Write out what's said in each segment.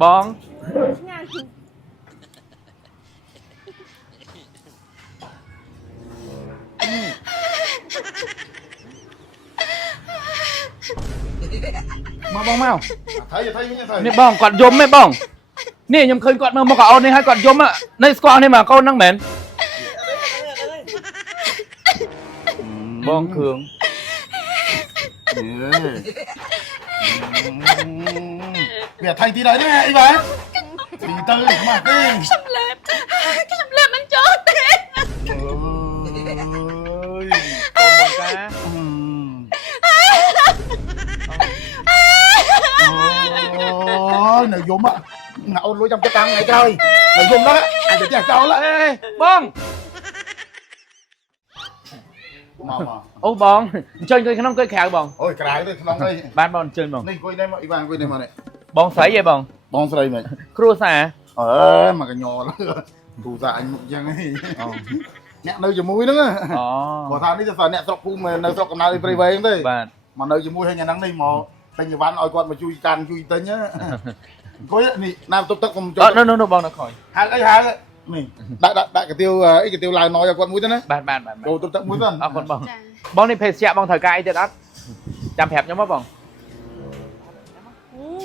บองมาบองมาเนี่ยบองกอดยมไหมบองนี่ยังเคยกอดมาก็เอาในให้กอดยมอ่ะในสกอร์นี่มาเขานั่งเหม็นบองเคืองเบียดไทยทีไรได้ไงไอ้บ้าดีตื้อมากเองสำเร็จมันจอดเต้โอ้ย โดนบองกาโอ้ยnợ dùng á ngạo lối trong cái tăng này trời nợ dùng đó anh được chặt trâu lại บองโอ้บองเชิญเคยขนมเคยแขกบอง ôi cái đấy không đây บ้านบองเชิญบอง นี่คุยได้มาอีบางคุยได้มาเนี่ย บองใส่ยังบอง บองใส่ไหม ครัวสา mà cái nhỏ đó thủ dạ anh chẳng ấy nhẹ nơi chỉ mũi nữa อ๋อ bỏ thang đi cho phải nhẹ sọc phun mà nơi sọc cầm nào đi về về đấy บ้าน mà nơi chỉ mũi hay nhà nắng đây mà tên nhà bán ôi con mà chui can chui tên nhá coi nè nam tụt tắt cùng อ๋อโน่นบองนะคอย hai nè đại cái tiêu ấy cái tiêu lại nói cho con mũi thế đấy บ้าน đồ tụt tắt mũi thân เอาคนบองบองนี่เพจเสียบองถอยกายเด็ดอัดจำแผบยังมั้งบอง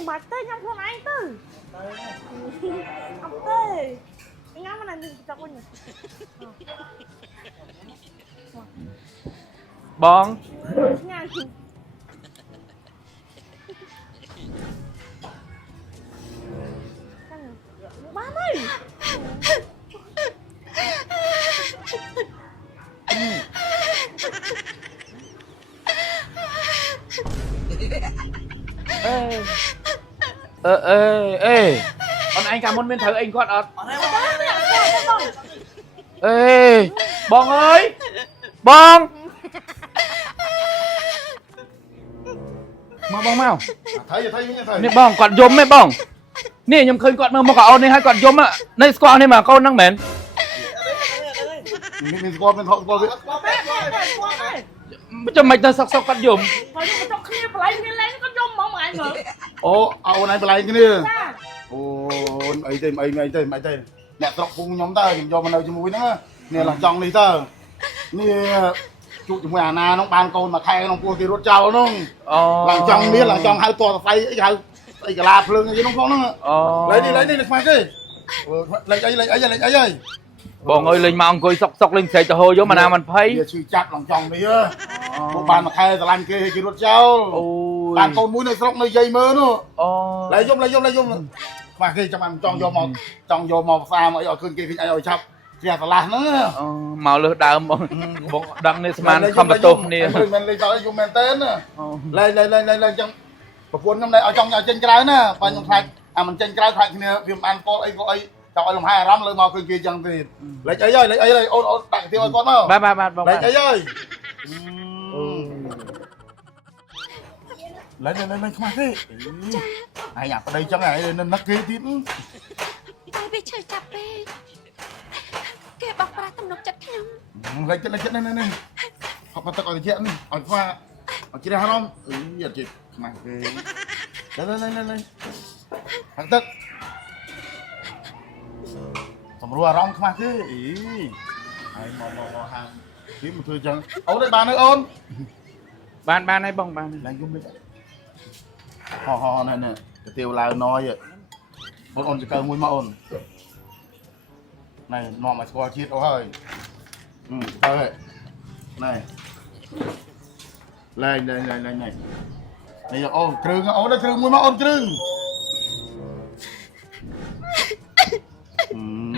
mà tê nhầm con anh tê ông tê anh ngắm mà làm gì cho con nhỉ บอง nhà ba ơi เอ้ยอันanh cảm ơn bên thử anh con ớt เอ้ยบองเอ้ยบองมาบองมา thấy vậy thấy như thế เนี่ยบองกอดยมไหมบองนี่ยังเคยกอดมาก็เอาในให้กอดยมอ่ะในสกอร์นี่มาเขานั่งเหม็น mình con mình thọ con gì qua đây จะไม่ต้องซอกกอดยม rồi nhưng mà trong khi lấy nó có dông mà mày nữa ô ao này lại cái này ra ô ấy đây nè trọc cùng nhóm ta do mình đâu cho mũi nữa nè là trong đi tơ nè chụp chúng mày na nó ban con mà khai nó cua thì rốt trâu nó อ๋อ làm trong biết là trong hai to tay ấy hai cái là phương gì nó không nó อ๋อ lấy đi được mày cái lấy ấy บองเอ้ยเลยมาអង្គុយซอกលេងស្រីទៅហូរយកមកណាមិនភ័យ giờ suy chặt lòng trong đi á bộ bàn mà khai là làm kia rốt trâu អូយ bàn con mũi này sọc nơi dây mơ nữa អូ lấy dung mà khi trong ăn trong vô màu xa mà ở cơn kia khi ai ở chắp kia là lan nữa មកលើដើមបងដឹងនេះស្មានខំបន្ទោសគ្នា mình lấy cho dùng men tên nè lên trong một cuốn năm nay ở trong nhà trên cái nè và trong thạch mình trên cái thạch nè phim ăn có ấy cho ai làm hai rắm lên màu cơn kia chẳng thì lấy ấy ôn đại tiêu con đâu បាទបង lấy ấy ơi lấy không ăn đi ai nhặt ở đây chẳng này nên nắc kia tím តែវាឈើចាប់ពេកគេបោកប្រាស់ទំនុកចិត្តខ្ញុំ lấy chết này học mà ta còn chuyện này ở qua ở kia không giờ chị mà lên thằng tức tầm rùa rong không chứ ý ai mò hàng kiếm một thư chân ấu đây bà nơi ôn បានហើយបងបាន lại chung đi ho này nè cái tiêu là nói vậy bốn ôn chỉ cơ mũi mà ôn này mò mà qua chiết ấu hơi thôi này lên này này ô trưng ấu đây trưng mũi mà ôn trưng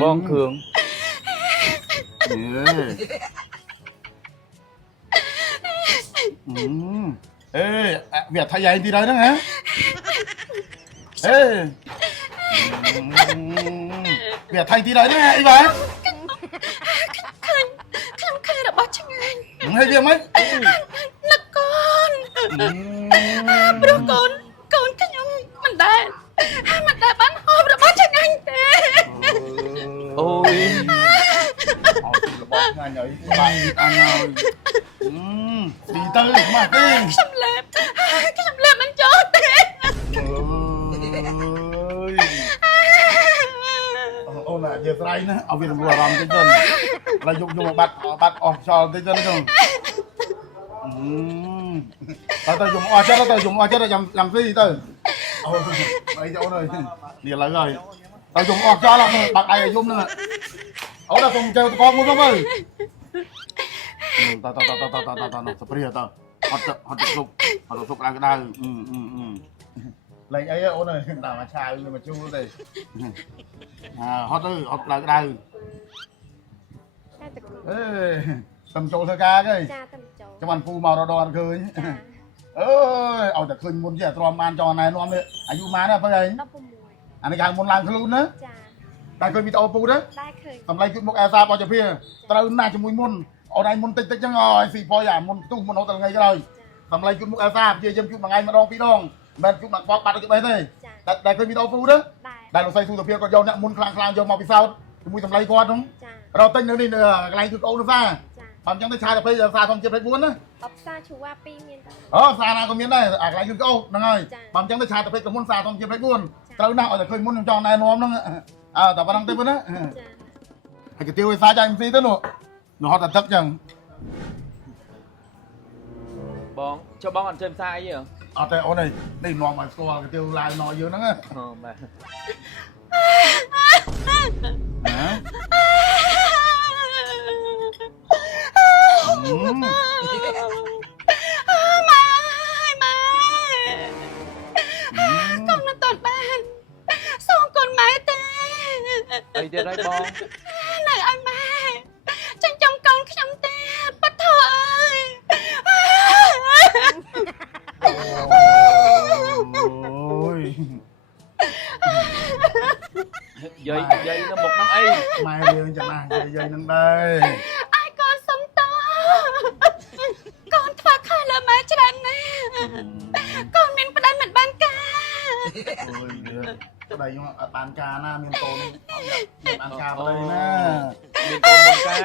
បងគ្រឿង ê Việt thay giày đi đấy đó hả ê Việt thay đi đấy đó hả ý bà ខ្ញុំឃើញរបស់ឆ្ងាញ់ hay việc mấy នឹកកូនព្រោះកូនខ្ញុំមិនដែលបានហូបរបស់ឆ្ងាញ់ទេ អូយ របស់ថ្ងៃនេះបានăn rồi đi tư mà cái ខ្ញុំលេបមិនចូលទេ ơi ជាស្រ័យណាឲ្យវារំលោះអារម្មណ៍តិចទៅឡើយយកបាត់អស់ចោលតិចទៅទៅយកអស់ចិត្តទៅយកអស់ចិត្តចាំស៊ីទៅអូអីទៅអូនអើយនេះឡើយហើយទៅយកអស់ចោលបាត់ដៃឲ្យយំហ្នឹងអូនដល់ខ្ញុំចៅតកមួយទៅមើលតសព្រាទៅហត់សុកឡើងក្តៅលេងអីអូនអើយដល់មកឆាវមកជួលទេហត់ទៅហត់ឡើងក្តៅអេតំចូលធ្វើការគេចាតំចូល ចាំបានពូមករដឃើញអើយឲ្យតែឃើញមុនជាទ្រាំបានចណែនាំនេះអាយុម៉ានណាបើឯង 16 អានេះគេហៅមុនឡើងខ្លួនណា ចា តែឃើញវីដេអូពូណា តែឃើញ តម្លៃជូតមុខអែសាបោះជាភាត្រូវណាស់ជាមួយមុនអូនឯងមុនតិចចឹងឲ្យស៊ីផយអាមុនផ្ទុះមុនអូតថ្ងៃក្រោយតម្លៃជូតមុខអែសាព្យាយាមជូតមួយថ្ងៃម្ដងពីរដងមិនជូតមកបោកបាត់ទៅបេះទេតែឃើញវីដេអូពូណាដែលលោកស្រីទូទៅភាគាត់យកអ្នកមុនខ្លាំងយកមកពិសោធន៍ជាមួយតម្លៃគាត់ហ្នឹងរត់ទិញនៅនេះនៅកន្លែងជូតអូននោះសាអញ្ចឹងទៅឆាទៅពេកសាធំជាតិ4ណា អបសាឈូវ៉ា2មានតា អូសាណាក៏មានដែរអាកន្លែងជូតអូហ្នឹងហើយបើអញ្ចឹងទៅឆាទៅពេកទៅមុនសាធំជាតិ4ត្រូវណាស់ឲ្យតែឃើញមុនខ្ញុំចង់ណែនាំហ្នឹងតែប៉ុណ្្នឹងទេប៉ុណ្ណា ចា ហើយកាទៀវឲ្យសាចាញ់ស៊ីទៅនោះហត់តែទឹកចឹង បងចុះបងអត់ចេញផ្សាយអីហ៎ អត់ទេអូននេះនាំឲ្យស្គាល់កាទៀវឡាយណយើងហ្នឹងណា បាទ កូនមិនតន់បានសងកូនម៉ែទេ អីទៀតហើយបង នៅឲ្យម៉ែចិញ្ចឹមកូនខ្ញុំទេប៉ាធើអើយ អូយ យាយនៅមុខហ្នឹងអី ម៉ែយើងចំណាស់យាយនឹងដែរ អាយកូនសុំតកូនខ្វះខាតលើម៉ែច្រើនណាស់កូនមានប្តីមិនបានការ អូយប្តីខ្ញុំអត់បានការណាមានកូនមានបានការប្តីណា មានកូនមុនការ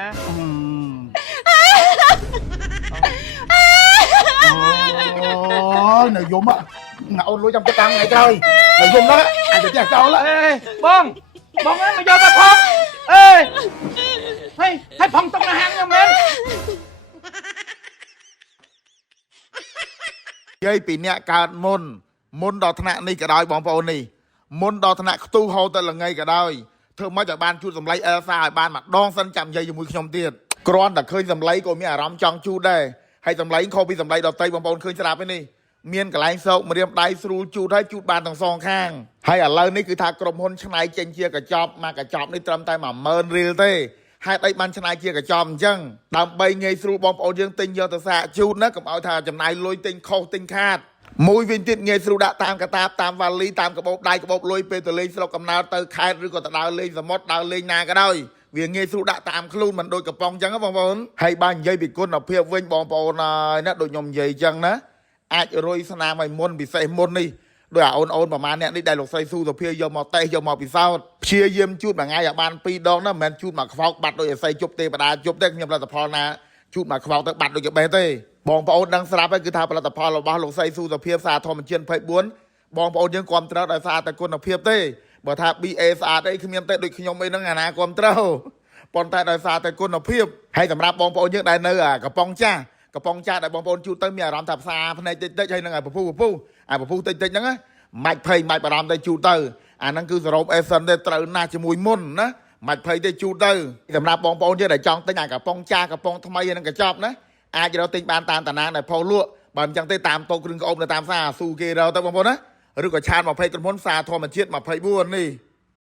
អូយនៅយំអូនលួចចាំចិត្តតាំងថ្ងៃក្រោយនៅយំហ្នឹងអាចទៅផ្ទះចោល អេបងអើមកយកទៅផងអេហើយផងតុកនៅហាងខ្ញុំមែន យាយពីអ្នកកើតមុនដល់ថ្នាក់នេះក៏ដោយបងប្អូននេះមុនដល់ថ្នាក់ខ្ទុះហូរទៅល្ងៃក៏ដោយធ្វើម៉េចឲ្យបានជួតសម្លៃអេលសាឲ្យបានម្ដងសិនចាំយាយជាមួយខ្ញុំទៀតគ្រាន់តែឃើញសម្លៃក៏មានអារម្មណ៍ចង់ជួតដែរហើយសម្លៃខុសពីសម្លៃដតីបងប្អូនឃើញស្រាប់ទេនេះមានកន្លែងសោកម្រាមដៃស្រួលជូតហើយជូតបានទាំងសងខាងហើយឥឡូវនេះគឺថាក្រុមហ៊ុនឆ្នៃចេញជាកញ្ចប់មកកញ្ចប់នេះត្រឹមតែ 10000 រៀលទេហេតុអីបានឆ្នៃជាកញ្ចប់អញ្ចឹងដើម្បីងាយស្រួលបងប្អូនយើងទិញយកទៅសាកជូតណាកុំឲ្យថាចំណាយលុយទិញខុសទិញខាតមួយវិញទៀតងាយស្រួលដាក់តាមកតាបតាមវ៉ាលីតាមកាបូបដៃកាបូបលុយពេលទៅលេងស្រុកកំណើតទៅខេត្តឬក៏ទៅដើរលេងសមុទ្រដើរលេងណាក៏ដោយវាងាយស្រួលដាក់តាមខ្លួនមិនដូចកំប៉ុងអញ្ចឹងបងប្អូនហើយបាននិយាយពីគុណភាពវិញបងប្អូនហើយណាដូចខ្ញុំនិយាយអញ្ចឹងណាអាចរុយស្នាមឲ្យមុនពិសេសមុននេះដោយអាអូនប្រហែលអ្នកនេះដែលលោកស្រីស៊ូសុភាយកមកតេស្តយកមកពិសោធន៍ព្យាយាមជូតមួយថ្ងៃឲ្យបាន2ដងណាមិនមែនជូតមកខ្វោកបាត់ដោយអស័យជប់ទេបដាជប់ទេខ្ញុំផលិតផលណាជូតមកខ្វោកទៅបាត់ដូចជាបេះទេបងប្អូនដឹងស្រាប់ហើយគឺថាផលិតផលរបស់លោកស្រីស៊ូសុភាសារធម្មជាតិ24បងប្អូនយើងគាំទ្រដោយសារតែគុណភាពទេបើថា BA ស្អាតអីគ្មានទេដូចខ្ញុំអីហ្នឹងអាណាគាំទ្រប៉ុន្តែដោយសារតែគុណភាពហើយសម្រាប់បងប្អូនយើងដែលនៅកំពង់ចាស់ដែលបងប្អូនជូតទៅមានអារម្មណ៍ថាផ្សាភ្នែកតិចហើយនឹងពពុះអាពពុះតិចហ្នឹងម៉ាច់ភ័យម៉ាច់បារម្ភទៅជូតទៅអាហ្នឹងគឺសរុបអេសិនទេត្រូវណាស់ជាមួយមុនណាម៉ាច់ភ័យទៅជូតទៅសម្រាប់បងប្អូនយើងដែលចង់ទិញអាកំពង់ចាស់កំពង់ថ្មីហ្នឹងកញ្ចប់ណាអាចរកទិញបានតាមតាណាងដែលផុសលក់បើមិនចឹងទេតាមតូបគ្រឿងក្អមនៅតាមផ្សារស៊ូគេរកទៅបងប្អូនណាឬក៏ឆាន20ក្រុមហ៊ុនសារធម្មជាតិ24នេះ